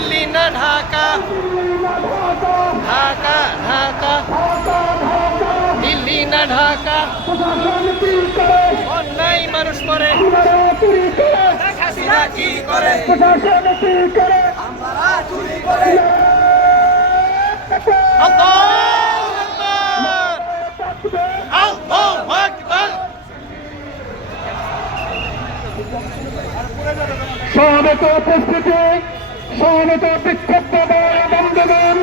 দিল্লি না ঢাকা ঢাকা ঢাকা দিল্লি না ঢাকা অন্যায় মানুষ করে কি করে আমরা চুরি করে সমাবেত উপস্থিতি সহমত বিক্ষোভ বন্ধন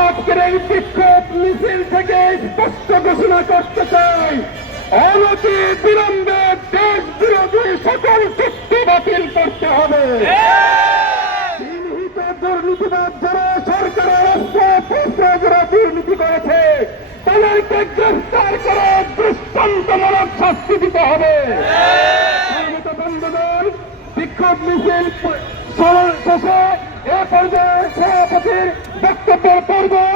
আজকের এই বিক্ষোভ মিছিল থেকে স্পষ্ট ঘোষণা করতে চাই। অনতি বিলম্বে দেশ বিরোধী সকল চুক্তি বাতিল করতে হবে। দুর্নীতিবাদ যারা সরকারের অস্ত্র যারা দুর্নীতি করেছে, তাদেরকে গ্রেফতার করে দৃষ্টান্তমূলক শাস্তি দিতে হবে। বন্ধুগণ, বিক্ষোভ মিছিল শেষে এ পর্যায়ে সভাপতির বক্তব্যের পূর্বে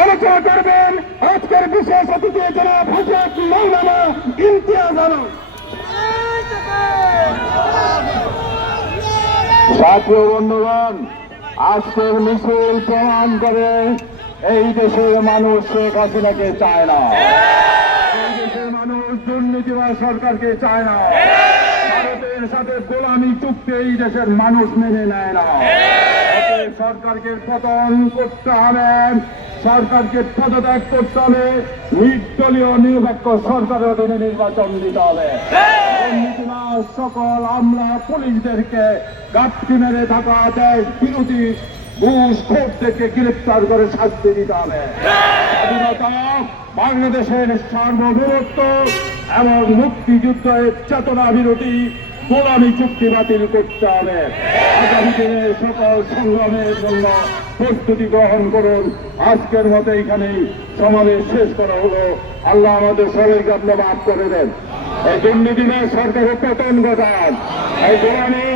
আলোচনা করবেন আজকের বিশেষ অতিথি জনাব হজরত মৌলানা ইমতিয়াজ আলম। ছাত্র বন্ধুগণ আজকের মিছিল প্রমাণ করে এই দেশের মানুষ শেখ হাসিনাকে চায় না। এই দেশের মানুষ দুর্নীতিবাদ সরকারকে চায় না। সাথে গোলামি চুক্তি এই দেশের মানুষ মেনে নেয় না। সরকারকে পতন করতে হবে, সরকারকে পদত্যাগ করতে হবে, নির্দলীয় নিরপেক্ষ সরকারের অধীনে নির্বাচন দিতে হবে। সকল পুলিশদেরকে গাপটি মেরে থাকা বিরোধী ঘুষ গ্রেপ্তার করে শাস্তি দিতে হবে। বাংলাদেশের সার্বভৌমত্ব এবং মুক্তিযুদ্ধের চেতনা বিরোধী গোলামী চুক্তি বাতিল করতে হবে। আগামী দিনে সকল সংগ্রামের জন্য প্রস্তুতি গ্রহণ করুন। আজকের মতো এখানে সমাবেশ শেষ করা হলো। আল্লাহ আমাদের সবাইকে আপনি মাফ করে দেন। এই দুর্নীতি সরকারের পতন ঘটান। এই গোলামী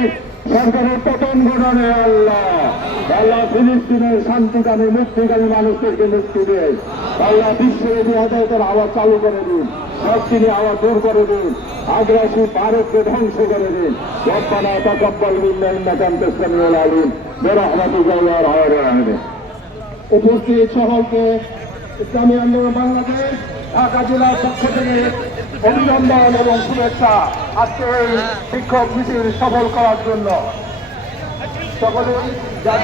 সরকারের পতন ঘটানে আল্লাহ। আল্লাহ ফিলিস্তিনের শান্তিকামী মুক্তিকামী মানুষদেরকে মুক্তি দেয় আল্লাহ বিশ্বব্যাপী আদালতের আওয়াজ চালু করে দিন। শক্তিনি আওয়াজ দূর করে দিন। আগ্রাসী ভারতকে ধ্বংস করে দিন। রব্বানা তাকাব্বাল মিন্না ইন্নাকা আনতাস সামিউল আলিম। বিরহমাতিকা ইয়া আরহামার উপস্থিত সকলকে ইসলামী আন্দোলন বাংলাদেশ, ঢাকা জেলার পক্ষ থেকে অভিনন্দন এবং শুভেচ্ছা আজকে এই শিক্ষক মিছিল সফল করার জন্য। সকলেই